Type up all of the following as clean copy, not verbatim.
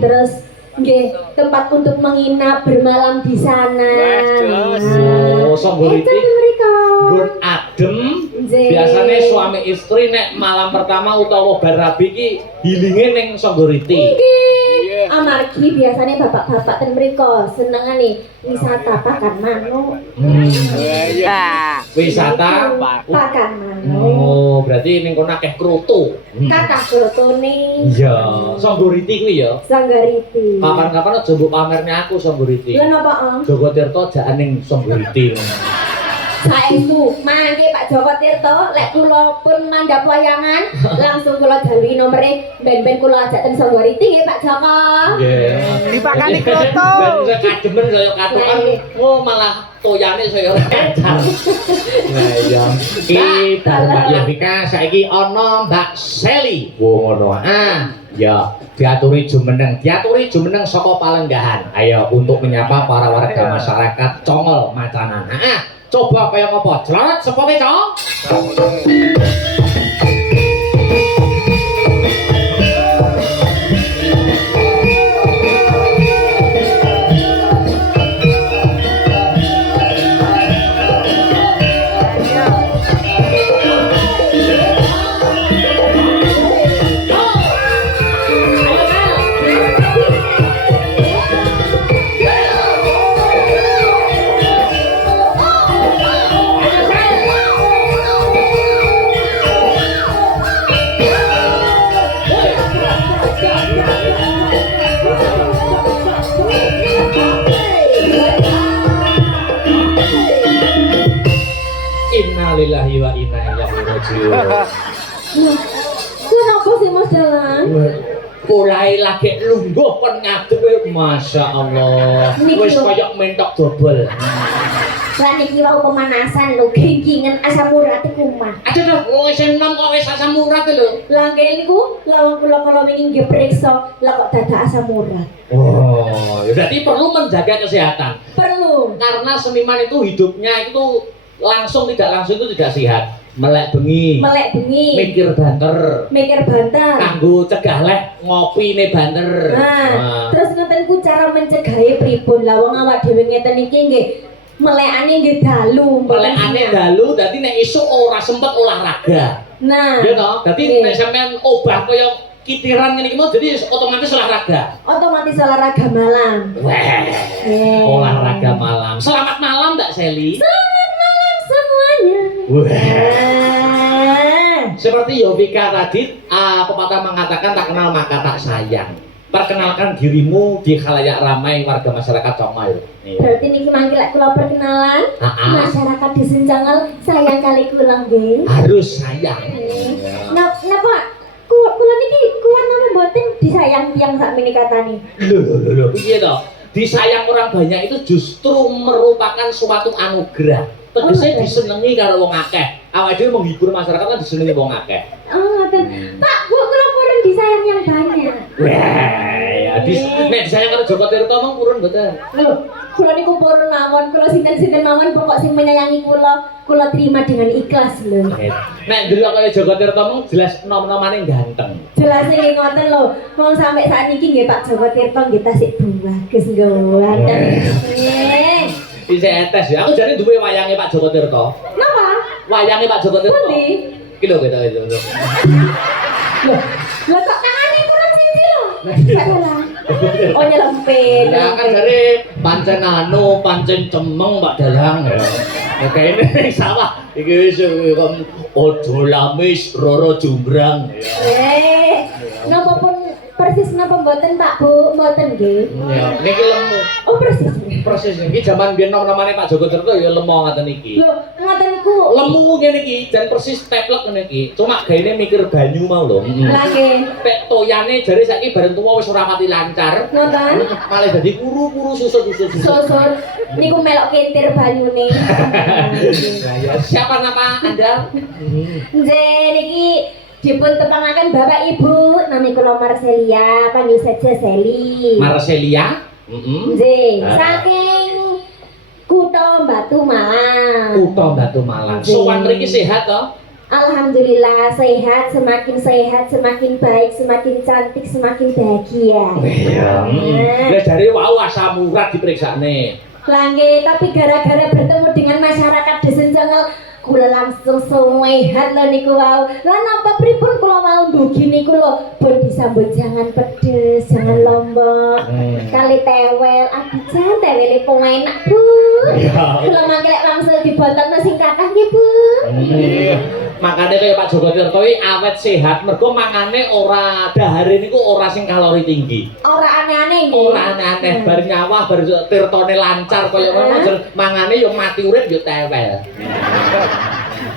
Terus nggih tempat untuk menginap bermalam di sana. Oh, Songgoriti. Gun adem. Biasanya suami istri nek malam pertama utawa bar rabi ki healinge ning Songgoriti. Amargi biasanya bapak-bapak ten mriko senengane wisata pakan manuk. Wisata Pakan manuk. Oh, berarti ning kono akeh krutu. Kakak krotone. Iya, Songgoriti kuwi ya. Songgoriti. Kapan-kapan aja mbok pamerne aku Songgoriti. Lha napa, Om? Joko Tirto jaan ning Songgoriti. Saestu mangke Pak Joko Tirto lek kula pun mandhap wayangan langsung kula jawi nomere ben-ben kula ajak teng Songgoriti nggih Pak Joko. Nggih. Dipakani kroto. Ben kademen saya katakan oh malah toyane saya ora kacar. Nah iya. Kita Mbak Yovika saiki ana Mbak Seli. Wo ngono. Ya, diaturi jumeneng saka Palenggahan. Ayo untuk menyapa para warga masyarakat Congol Macanan. Coba kaya ngopo? Jelaret sepoke, Cong. Innalillahi wa inna ilaihi raji'un. Kenapa sih Mas Dalang? Mulai lagi lungguh kon ngadep Masya Allah. Wis koyok mentok dobel. Lah niki wau pemanasan lho, genggingan asam urat iku mah. Aduh, wis enom kok wis asam urat lho. Lah nggih niku lawang kula kalau wingi nggih periksa, lah kok dadak asam urat. Oh, berarti perlu menjaga kesehatan. Perlu. Karena seniman itu hidupnya itu langsung tidak langsung itu tidak sehat. Melek bengi, mikir banter, kanggo cegah leh ngopi ne banter. Terus ngoten ku cara mencegahe pripun? Lah wong awak dhewe ngeten iki nggih melekane nggih dalu. Melekane dalu dadi nek isuk ora sempet olahraga. Nah, ya toh, dadi nek sampean obah kaya kitiran ngene iki mau jadi otomatis olahraga. Otomatis olahraga malam. Olahraga malam. Selamat malam Mbak Seli. Selamat malam semuanya. Seperti Yovika tadi, pepatah mengatakan tak kenal maka tak sayang. Perkenalkan dirimu di khalayak ramai warga masyarakat Congol. Berarti niki mangke lek kula perkenalan masyarakat di Senjangal sayang kali kula nggih. Harus sayang. Napa kula niki kuat napa mboten disayang tiyang sakmene katani. Lho piye to? Disayang orang banyak itu justru merupakan suatu anugerah. Tegese disenengi karo wong akeh. Awake dhewe menghibur masyarakat kan disenengi wong akeh. Oh, ngoten. Pak, Bu, kula purun disayang yang banyak. Wah, ya nek disayang karo Joko Tirto mong purun mboten. Lho, kula niku purun mawon, kula sinten-sinten mawon pokok sing menyayangi kula terima dengan ikhlas lho. Nek ndelok kaya Joko Tirto mong jelas nom-nomane ganteng. Jelas nggih ngoten lho. Wong sampe saat niki nggih Pak Joko Tirto nggih tasik bagus ganteng. Nggih. Bisa etes ya. Aku jane duwe wayange Pak Joko Tirto. Napa? Wayange Pak Joko Tirto. Pundi? Iki lho gitu itu. Lah kok tangane kurang siji lho. Salah. Oh nyelempit. Ya kan jare pancen pancen cemeng Pak Dalang ya. Ya kene salah. Iki wis ojo lamis roro jumbrang ya. Napa pun persis napa mboten Pak Bu, mboten nggih. Ya, niki lemu. Oh persis. Persis iki jaman biyen nom-nomane Pak Joko Tirto ya lemo ngaten iki. Lho, ngoten niku. Lemu ngene iki jan persis teplek ngene iki. Cuma gaene mikir banyu mau lho. Lah nggih. Pek toyane jare saiki bareng tuwa wis ora pati lancar. Ngoten. Malah dadi kuru-kuru susut. Susut. Niku melok kentir banyune. Nah, ya siapa nama Anda? Nggih niki dipun tepangaken Bapak Ibu, nami kula Marcelia, panggil saja Seli. Marcelia? Nggih, saking Kutha Batu Malang. Kutha Batu Malang. Sowan mriki sehat to? Alhamdulillah sehat, semakin baik, semakin cantik, semakin bahagia. Iya. Wis dari wau asam urat diperiksane. Langge, tapi gara-gara bertemu dengan masyarakat Desen Jangel, kula langsung sehat lho niku wau. Lah napa pripun kula mau ndugi niku lho, pun disambut jangan pedes, jangan lombok. Kali tewel, abijan tewele pun enak, Bu. Iya. Kula mangke lek langsung dibontelno sing kathah nggih, Bu. Makanya kayak Pak Joko Tirto iki awet sehat mergo mangane ora dahare niku ora sing kalori tinggi. Ora aneh-aneh nggih. Ora aneh-aneh bar nyawah bar tirtone lancar kaya ngono mangane yo mati urip yo tewel.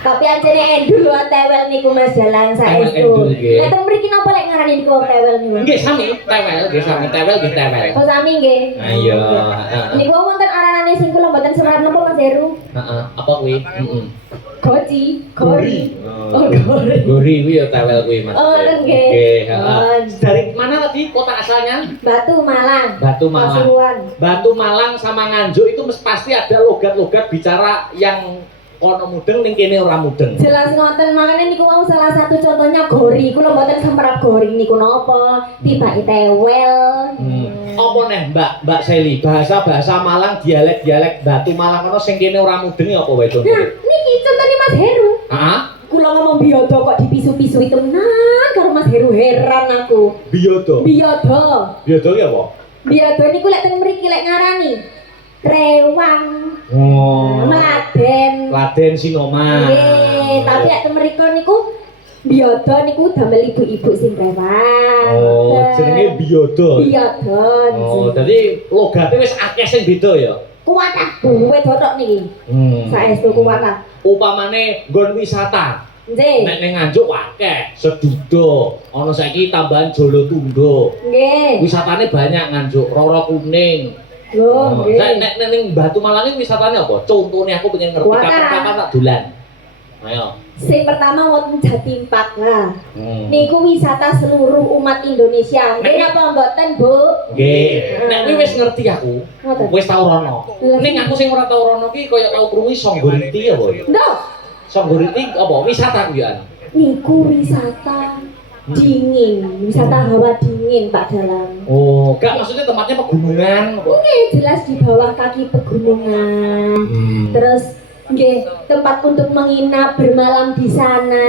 Tapi anjene endul wae tewel niku Mas Dalang Emang saestu. endul nggih. Nek ten mriki napa lek ngarani niku wong tewel niku? Nggih sami tewel nggih tewel. Oh sami nggih. Ayo. Niku wonten aranane sing kula mboten serat napa Mas Heru? Heeh, apa kuwi? Heeh. Goci, gori. Oh, gori. Gori kuwi ya tewel kuwi Mas. Oh, nggih. Nggih, heeh. Oh. Dari mana tadi kota asalnya? Batu Malang. Batu Malang. Pasuruan. Batu Malang sama Nganjuk itu pasti ada logat-logat bicara yang kono mudeng ning kene ora mudeng. Jelas ngoten, makanya niku wau salah satu contohnya gori. Kula mboten semprap gori niku napa? Tibake tewel. Apa neh Mbak Seli? Bahasa Malang, dialek Batu Malang kono sing kene ora mudeng apa wae Nah, contohnya? niki contohnya Mas Heru. Heeh. Kula ngomong biyodo kok dipisu-pisu tenan karo Mas Heru, heran aku. Biyodo. Biyodo. Biyodo ki apa? Biyodo niku lek teng mriki lek ngarani rewang, Oh. Mladen. Laden Sinoma. Nggih, tapi lek teng mriko niku biyodo niku damel ibu-ibu sing rewang. Oh, jenenge biyodo. Biyodo. Oh, dadi logate wis akeh sing beda ya. Kuat ah, duwe dotok niki. Saestu kuat ah. Upamane nggon wisata. Nggih. Nek ning Nganjuk akeh, Sedudo, ana saiki tambahan Jolotundo. Nggih. Wisatane banyak Nganjuk, Roro Kuning. Loh, nggih. Nek ning Batu Malang iki wisatane apa? Contohnya aku pengen ngerti Wah. kapan tak dolan. Ayo. Sing pertama wonten Jatimpak lah. Hmm. Niku wisata seluruh umat Indonesia. Nggih napa mboten, Bu? Nggih. Nek kuwi wis ngerti aku. Ngoten. Wis tau rono. Ning aku sing ora tau rono ki kaya tau krungu Songgoriti apa ya? Ndok, Songgoriti apa? Wisata kuwi ya. niku wisata dingin, wisata hawa dingin Pak Dalang. Oh, gak maksudnya tempatnya pegunungan apa? Nggih, jelas di bawah kaki pegunungan. Terus nggih, tempat untuk menginap bermalam di sana.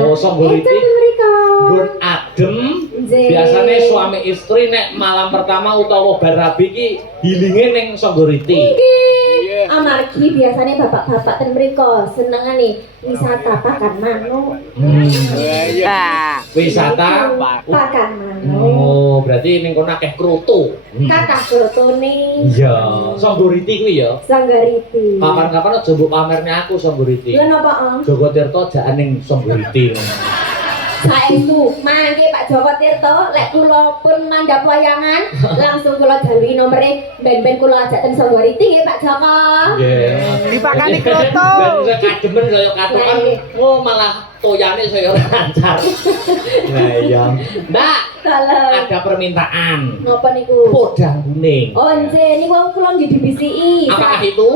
Oh, Songgoriti. Itu mereka. Gun adem. Nggih. Biasanya suami istri nek malam pertama utawa bar rabi ki healinge ning Songgoriti. Nggih. Amargi biasanya bapak-bapak ten mriko senengane wisata pakan manuk. Wisata Pakan manuk. Oh, berarti ning kono akeh krutu. Kakak fotone Iya, Songgoriti kuwi ya. Sanggariti. Kapan-kapan aja mbok pamerne aku Songgoriti. Lha napa, Ang? Joko Tirto jaan ning Songgoriti. Saestu, mangke Pak Joko Tirto, lek kula pun mandhap wayangan, langsung kula jalui nomere ben-ben kula ajak teng Songgoriti nggih Pak Joko. Nggih. Dipakani kroto. Ben kademen kaya katokan, oh malah toyane saya ora lancar. Nah, iya. Mbak, Kalau ada permintaan. napa niku? Podang kuning. Oh, nggih, niku kula nggih dibisiki. Apakah itu?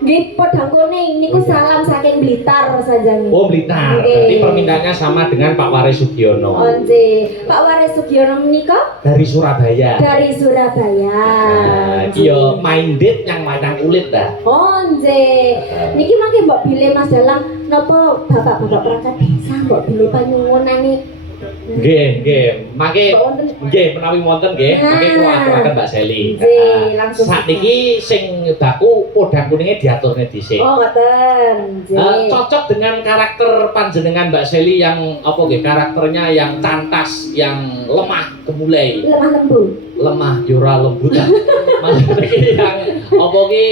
Nggih, podang kuning niku salam saking Blitar saja nih. Oh, Blitar. Nggih. Berarti permintaannya sama dengan Pak Waris Sugiono. Oh, nggih. Pak Waris Sugiono menika Dari Surabaya. dari Surabaya. Nah, iya minded yang mayang kulit dah. Oh, nggih. Niki mangke mbok bilih Mas Dalang napa bapak-bapak perangkat desa mbok bilih panyuwunane. Nggih, nggih. Mangke Mbok wonten. nggih menawi wonten nggih, mangke kula aturaken Mbak Seli. Nggih, langsung. Sakniki sing baku podang kuningnya diaturne dhisik. Oh, ngoten. Nggih. Cocok dengan karakter panjenengan Mbak Seli yang apa nggih karakternya yang cantas, yang lemah gemulai, Lemah lembut. lemah yura lembut. Maksudnya ki yang apa ki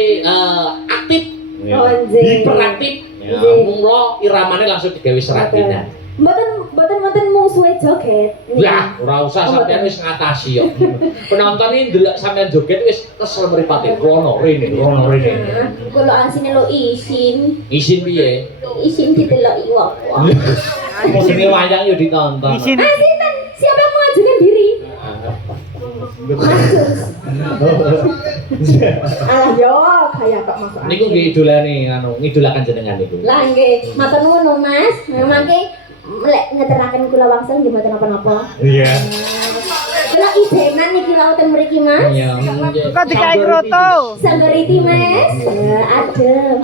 aktif. Oh, nggih. Hiperaktif. Ya, Nggih. mula iramane langsung digawe seratina. Mboten musuhe joget. Ya, ora usah sampean wis ngatasi yo. Penonton ini ndelok sampean joget wis kesel mripate rono rene. Kula asine lo isin. Isin piye? Isin diteloki wong. Musine wayang yo ditonton. Isin. Sinten? Siapa yang mengajukan diri? Mas Jus. Alah yo kayak kok masuk angin. Niku nggih idolane ngidolakan jenengan niku. Lah nggih, matur nuwun Mas. Mangke lek ngeteraken kula wangsul nggih mboten napa-napa. Iya. Kula ijenan niki wau ten mriki Mas. Iya. Kok dikai kroto? Sanggeriti Mas. Adem.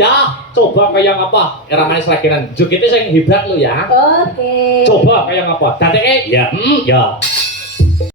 Ya, coba kayak apa? Era manis lakiran. Jogetnya sing hebat lo ya. Oke. Coba kayak apa? Dadeke ya, ya.